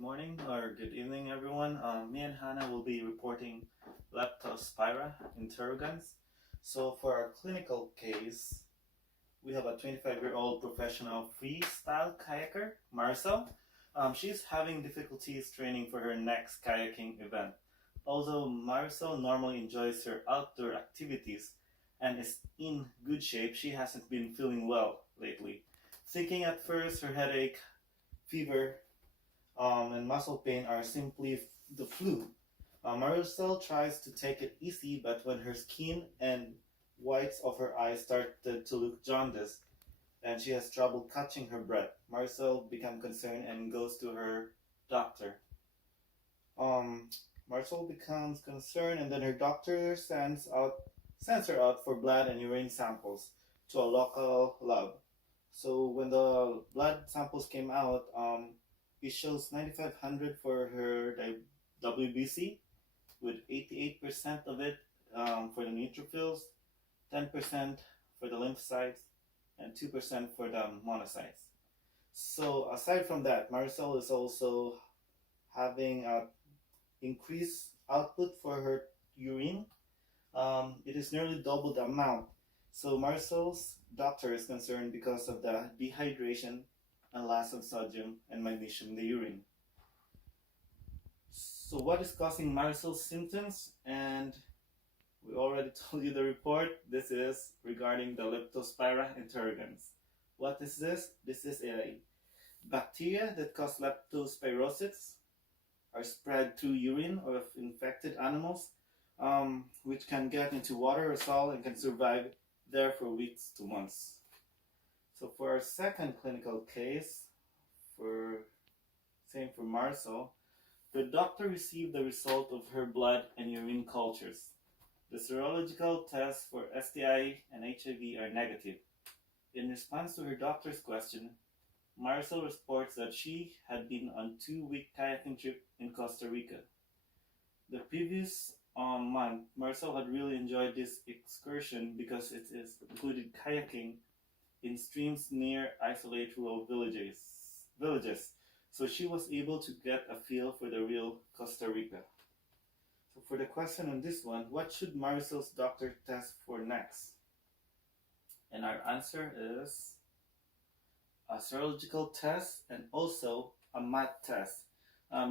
morning or good evening, everyone. Me and Hannah will be reporting Leptospira Interrogans. So, for our clinical case, we have a 25-year-old professional freestyle kayaker, Marcel. She's having difficulties training for her next kayaking event. Although Marcel normally enjoys her outdoor activities and is in good shape, she hasn't been feeling well lately. Thinking at first her headache, fever, and muscle pain are simply the flu. Maricel tries to take it easy, but when her skin and whites of her eyes started to look jaundiced and she has trouble catching her breath, Maricel becomes concerned and goes to her doctor. Um, Marcel becomes concerned, and then her doctor sends her out for blood and urine samples to a local lab. So when the blood samples came out, it shows 9,500 for her WBC, with 88% of it for the neutrophils, 10% for the lymphocytes, and 2% for the monocytes. So aside from that, Maricel is also having increased output for her urine. It is nearly double the amount. So Maricel's doctor is concerned because of the dehydration and loss of sodium and magnesium in the urine. So what is causing Maricel's symptoms? And we already told you the report. This is regarding the Leptospira Interrogans. What is this? This is a bacteria that cause leptospirosis, are spread through urine of infected animals, which can get into water or soil and can survive there for weeks to months. So for our second clinical case, same for Marcel, the doctor received the result of her blood and urine cultures. The serological tests for STI and HIV are negative. In response to her doctor's question, Marcel reports that she had been on a 2-week kayaking trip in Costa Rica. The previous month, Marcel had really enjoyed this excursion because it included kayaking in streams near isolated rural villages. So she was able to get a feel for the real Costa Rica. So for the question on this one, what should Maricel's doctor test for next? And our answer is a serological test and also a MAT test.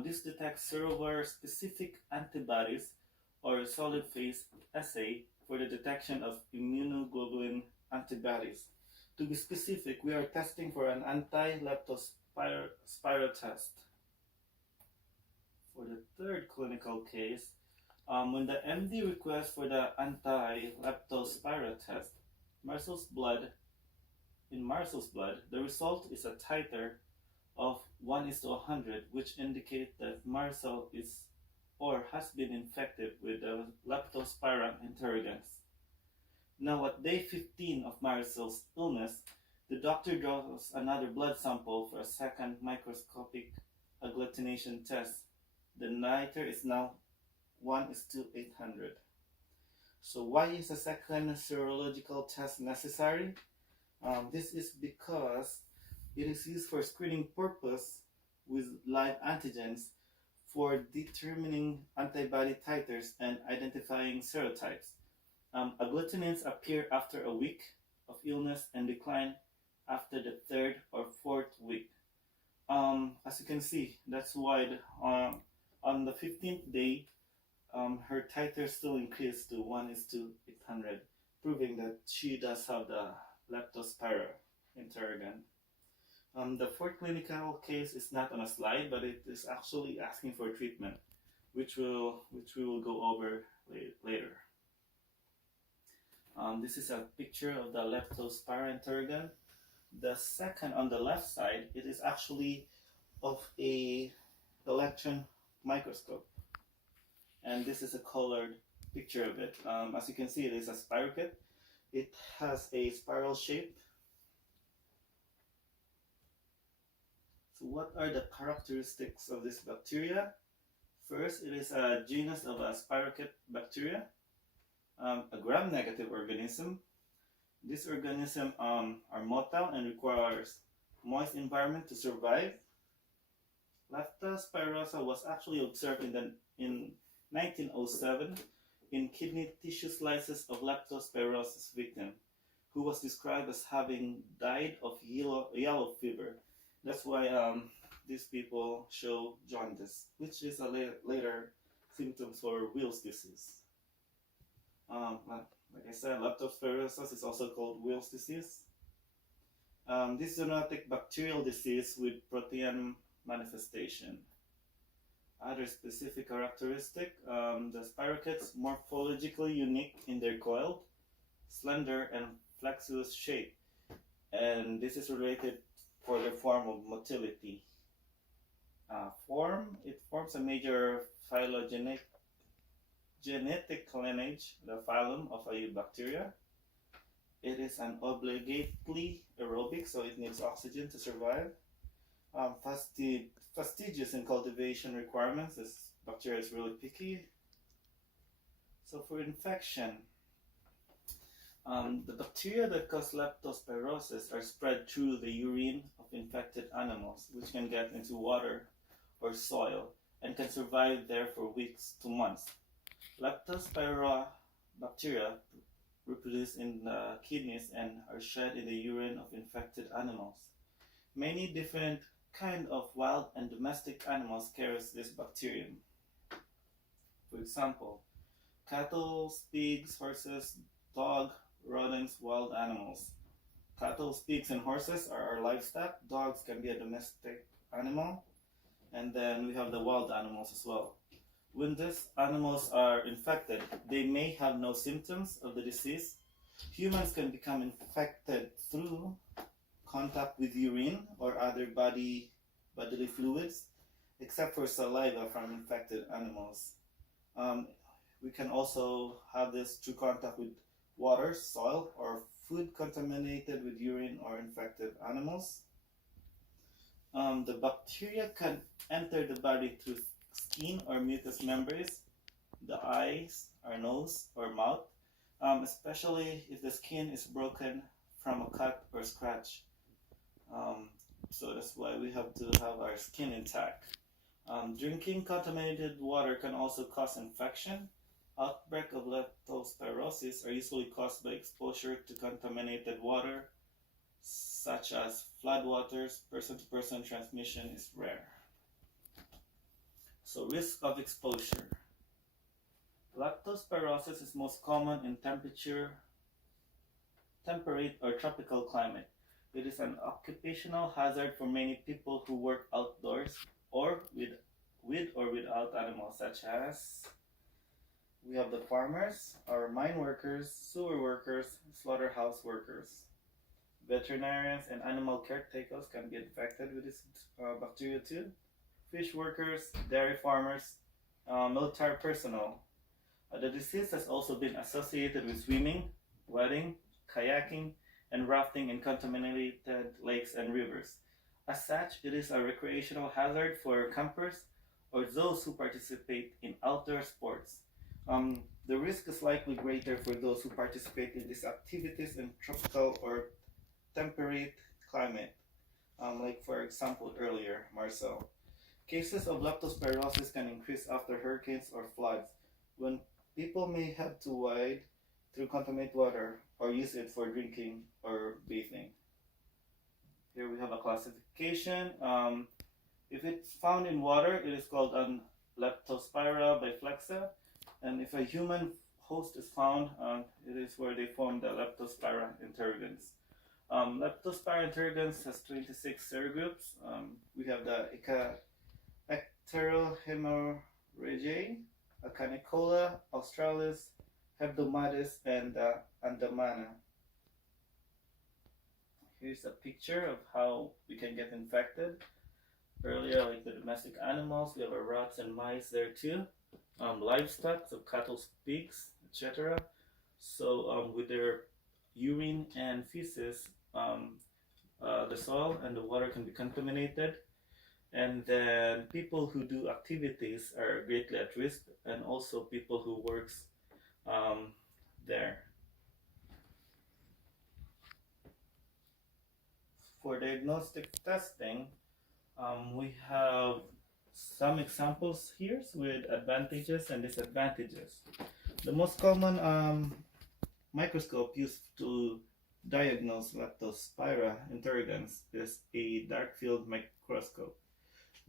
This detects server-specific antibodies or solid phase assay for the detection of immunoglobulin antibodies. To be specific, we are testing for an anti-leptospira test. For the third clinical case, when the MD requests for the anti-leptospira test, in Marcel's blood, the result is a titer of 1:100, which indicates that Marcel is or has been infected with the Leptospira Interrogans. Now, at day 15 of Maricel's illness, the doctor draws another blood sample for a second microscopic agglutination test. The titer is now 1:800. So why is a second serological test necessary? This is because it is used for screening purpose with live antigens for determining antibody titers and identifying serotypes. Agglutinins appear after a week of illness and decline after the third or fourth week. As you can see, that's why on the 15th day, her titer still increased to 1:800, proving that she does have the Leptospira Interrogan. The fourth clinical case is not on a slide, but it is actually asking for treatment, which we will go over later. This is a picture of the Leptospira Interrogan. The second on the left side, it is actually of a electron microscope, and this is a colored picture of it. As you can see, it is a spirochete. It has a spiral shape. So what are the characteristics of this bacteria? First, it is a genus of a spirochete bacteria, a gram-negative organism. These organisms are motile and requires moist environment to survive. Leptospirosa was actually observed in 1907 in kidney tissue slices of leptospirosis victim who was described as having died of yellow fever. That's why these people show jaundice, which is a later symptoms for Wills disease. Like I said, leptospirosis is also called Wills disease. This is a zoonotic bacterial disease with protein manifestation. Other specific characteristic, the spirochetes morphologically unique in their coiled, slender, and flexuous shape, and this is related for the form of motility. It forms a major phylogenetic lineage, the phylum of Eubacteria. It is an obligately aerobic, so it needs oxygen to survive. Fastidious in cultivation requirements. This bacteria is really picky. So for infection, the bacteria that cause leptospirosis are spread through the urine of infected animals, which can get into water or soil and can survive there for weeks to months. Leptospira bacteria reproduce in the kidneys and are shed in the urine of infected animals. Many different kind of wild and domestic animals carries this bacterium. For example, cattle, pigs, horses, dog, rodents, wild animals. Cattle, pigs, and horses are our livestock. Dogs can be a domestic animal. And then we have the wild animals as well. When these animals are infected, they may have no symptoms of the disease. Humans can become infected through contact with urine or other bodily fluids, except for saliva from infected animals. We can also have this through contact with water, soil, or food contaminated with urine or infected animals. The bacteria can enter the body through skin or mucous membranes, the eyes, our nose, or mouth, especially if the skin is broken from a cut or scratch. So that's why we have to have our skin intact. Drinking contaminated water can also cause infection. Outbreak of leptospirosis are usually caused by exposure to contaminated water, such as floodwaters. Person-to-person transmission is rare. So risk of exposure. Leptospirosis is most common in temperate or tropical climate. It is an occupational hazard for many people who work outdoors or with or without animals, such as we have the farmers, our mine workers, sewer workers, slaughterhouse workers. Veterinarians and animal caretakers can be infected with this bacteria too. Fish workers, dairy farmers, military personnel. The disease has also been associated with swimming, wedding, kayaking, and rafting in contaminated lakes and rivers. As such, it is a recreational hazard for campers or those who participate in outdoor sports. The risk is likely greater for those who participate in these activities in tropical or temperate climate, like for example earlier, Marcel. Cases of leptospirosis can increase after hurricanes or floods, when people may have to wade through contaminated water or use it for drinking or bathing. Here we have a classification. If it's found in water, it is called Leptospira biflexa, and if a human host is found, it is where they form the Leptospira Interrogans. Leptospira Interrogans has 26 serogroups. We have the Ecterohemorrhagiae, Canicola, Australis, Hebdomadis, and Andamana. Here's a picture of how we can get infected. Earlier, like the domestic animals, we have our rats and mice there too. Livestock, so cattle, pigs, etc. So with their urine and feces, the soil and the water can be contaminated. And then people who do activities are greatly at risk, and also people who works there. For diagnostic testing, we have some examples here with advantages and disadvantages. The most common microscope used to diagnose Leptospira interrogans is a dark field microscope.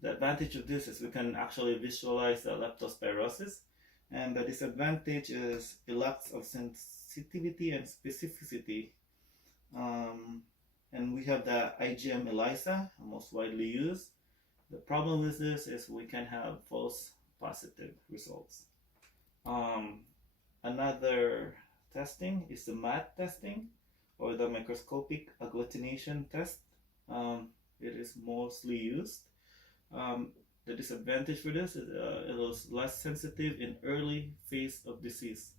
The advantage of this is we can actually visualize the leptospirosis, and the disadvantage is a lack of sensitivity and specificity. And we have the IgM ELISA, most widely used. The problem with this is we can have false positive results. Another testing is the MAT testing, or the microscopic agglutination test. It is mostly used. The disadvantage for this is it is less sensitive in early phase of disease.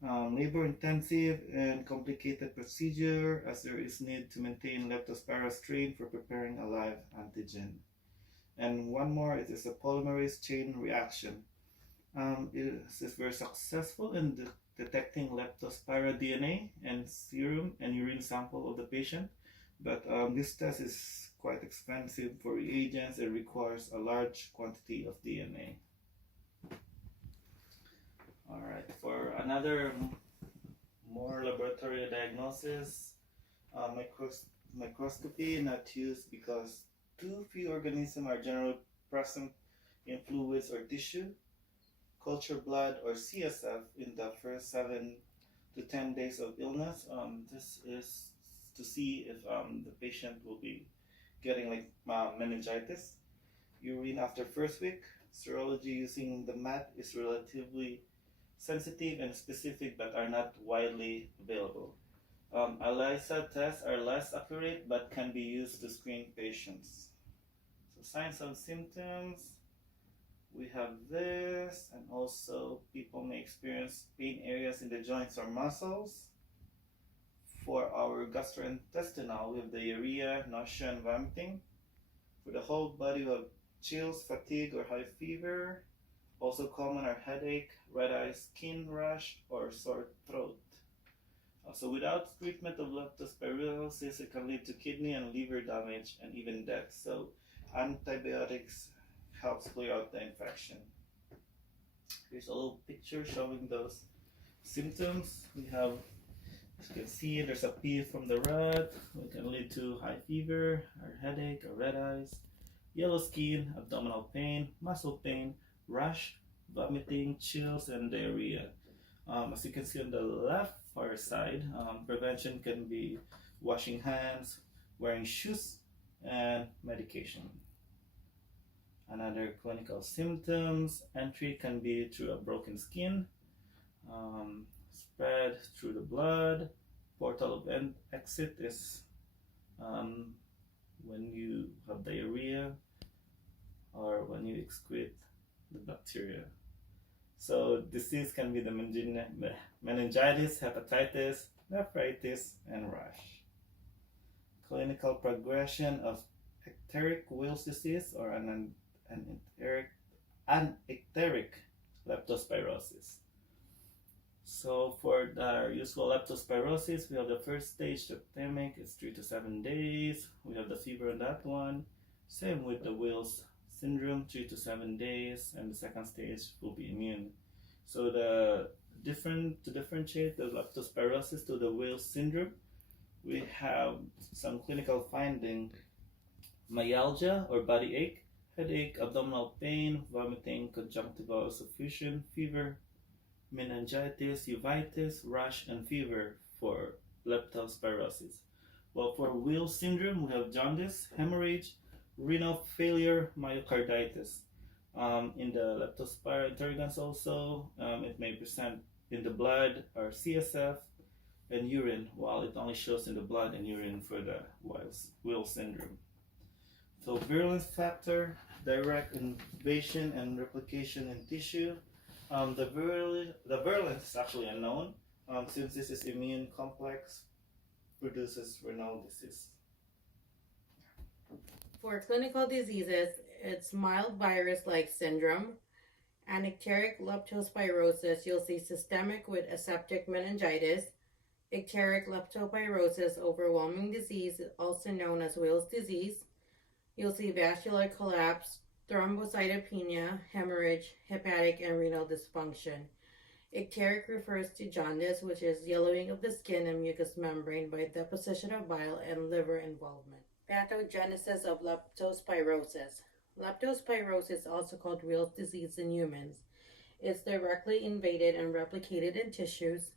Labor intensive and complicated procedure, as there is need to maintain Leptospira strain for preparing a live antigen. And one more, it is a polymerase chain reaction. It is very successful in detecting Leptospira DNA and serum and urine sample of the patient, but this test is quite expensive for reagents and requires a large quantity of DNA. Alright, for another more laboratory diagnosis, microscopy not used because too few organisms are generally present in fluids or tissue. Culture blood or CSF in the first 7 to 10 days of illness. This is to see if the patient will be getting like meningitis. Urine after first week. Serology using the MAT is relatively sensitive and specific but are not widely available. ELISA tests are less accurate but can be used to screen patients. So signs and symptoms. We have this, and also people may experience pain areas in the joints or muscles. For our gastrointestinal, we have diarrhea, nausea, and vomiting. For the whole body, we have chills, fatigue, or high fever. Also common are headache, red eyes, skin rash, or sore throat. So without treatment of leptospirosis, it can lead to kidney and liver damage and even death. So antibiotics helps clear out the infection. Here's a little picture showing those symptoms. We have, as you can see, there's a pee from the rat. It can lead to high fever, or headache, or red eyes, yellow skin, abdominal pain, muscle pain, rash, vomiting, chills, and diarrhea. As you can see on the left far side, prevention can be washing hands, wearing shoes, and medication. Another clinical symptoms, entry can be through a broken skin, spread through the blood. Portal of exit is when you have diarrhea or when you excrete the bacteria. So disease can be the meningitis, hepatitis, nephritis, and rash. Clinical progression of ecteric Weil's disease or an ecteric leptospirosis. So for the usual leptospirosis, we have the first stage, systemic, it's 3 to 7 days. We have the fever on that one. Same with the Weil's syndrome, 3 to 7 days, and the second stage will be immune. So to differentiate the leptospirosis to the Weil's syndrome, we have some clinical finding: myalgia or body ache, headache, abdominal pain, vomiting, conjunctival suffusion, fever, meningitis, uveitis, rash, and fever for leptospirosis. Well, for Weil's syndrome, we have jaundice, hemorrhage, renal failure, myocarditis. In the Leptospira Interrogans also, it may present in the blood or CSF and urine, while it only shows in the blood and urine for the Weil's syndrome. So virulence factor, direct invasion and replication in tissue. The virulence is actually unknown, since this is immune complex, produces renal disease. For clinical diseases, it's mild virus-like syndrome. Ecteric leptospirosis, you'll see systemic with aseptic meningitis. Ecteric leptospirosis, overwhelming disease, also known as Weil's disease. You'll see vascular collapse, thrombocytopenia, hemorrhage, hepatic and renal dysfunction. Icteric refers to jaundice, which is yellowing of the skin and mucous membrane by deposition of bile and liver involvement. Pathogenesis of leptospirosis. Leptospirosis, also called Weil's disease in humans, is directly invaded and replicated in tissues,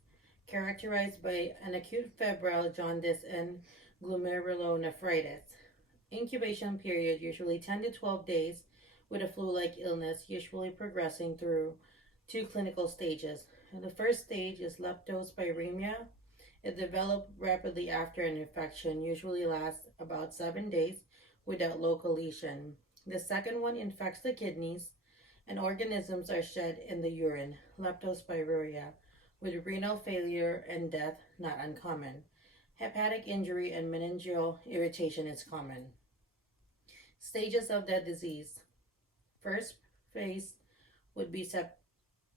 characterized by an acute febrile jaundice and glomerulonephritis. Incubation period usually 10 to 12 days, with a flu-like illness usually progressing through two clinical stages. The first stage is leptospiremia. It develops rapidly after an infection, usually lasts about 7 days without local lesion. The second one infects the kidneys, and organisms are shed in the urine, leptospiruria, with renal failure and death not uncommon. Hepatic injury and meningeal irritation is common. Stages of the disease. First phase would be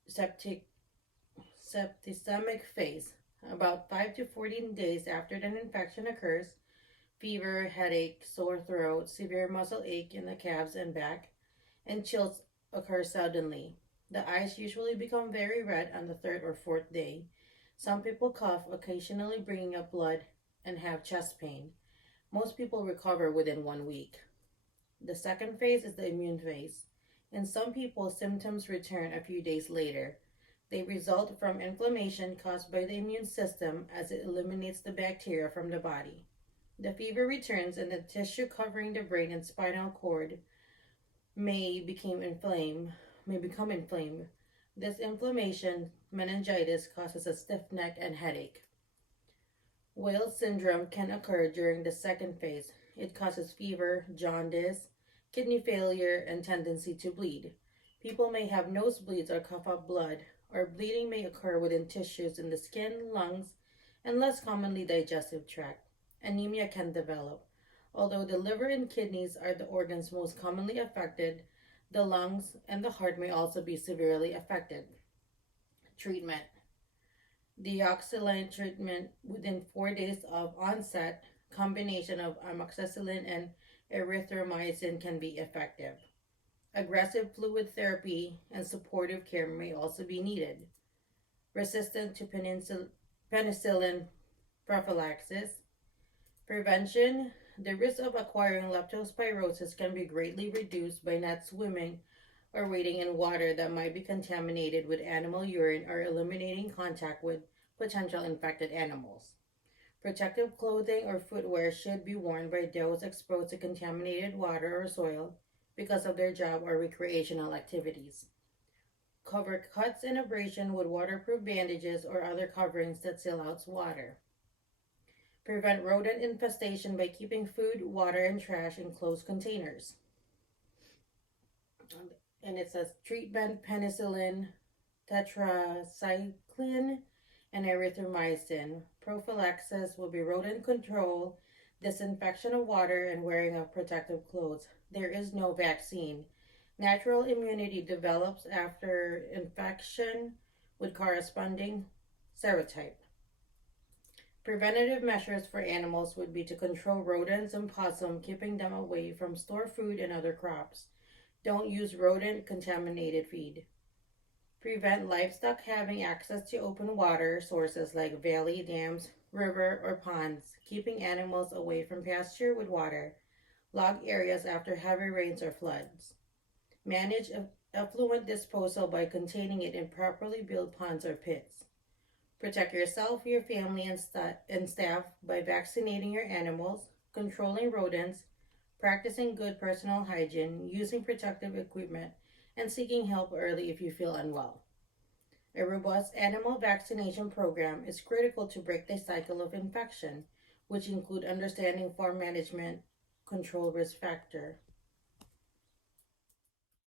septicemic phase. About 5 to 14 days after an infection occurs, fever, headache, sore throat, severe muscle ache in the calves and back, and chills occur suddenly. The eyes usually become very red on the third or fourth day. Some people cough, occasionally bringing up blood, and have chest pain. Most people recover within 1 week. The second phase is the immune phase. In some people, symptoms return a few days later. They result from inflammation caused by the immune system as it eliminates the bacteria from the body. The fever returns and the tissue covering the brain and spinal cord may become inflamed. This inflammation, meningitis, causes a stiff neck and headache. Weil's syndrome can occur during the second phase. It causes fever, jaundice, kidney failure, and tendency to bleed. People may have nosebleeds or cough up blood, or bleeding may occur within tissues in the skin, lungs, and less commonly digestive tract. Anemia can develop. Although the liver and kidneys are the organs most commonly affected, the lungs and the heart may also be severely affected. Treatment. Deoxycyline treatment within 4 days of onset, combination of amoxicillin and erythromycin can be effective. Aggressive fluid therapy and supportive care may also be needed. Resistant to penicillin prophylaxis. Prevention. The risk of acquiring leptospirosis can be greatly reduced by not swimming or wading in water that might be contaminated with animal urine or eliminating contact with potential infected animals. Protective clothing or footwear should be worn by those exposed to contaminated water or soil because of their job or recreational activities. Cover cuts and abrasion with waterproof bandages or other coverings that seal out water. Prevent rodent infestation by keeping food, water, and trash in closed containers. And it says treatment, penicillin, tetracycline, and erythromycin. Prophylaxis will be rodent control, disinfection of water, and wearing of protective clothes. There is no vaccine. Natural immunity develops after infection with corresponding serotype. Preventative measures for animals would be to control rodents and possum, keeping them away from store food and other crops. Don't use rodent-contaminated feed. Prevent livestock having access to open water sources like valley, dams, river, or ponds, keeping animals away from pasture with water. Log areas after heavy rains or floods. Manage effluent disposal by containing it in properly built ponds or pits. Protect yourself, your family, and staff by vaccinating your animals, controlling rodents, practicing good personal hygiene, using protective equipment, and seeking help early if you feel unwell. A robust animal vaccination program is critical to break the cycle of infection, which include understanding farm management, control risk factor,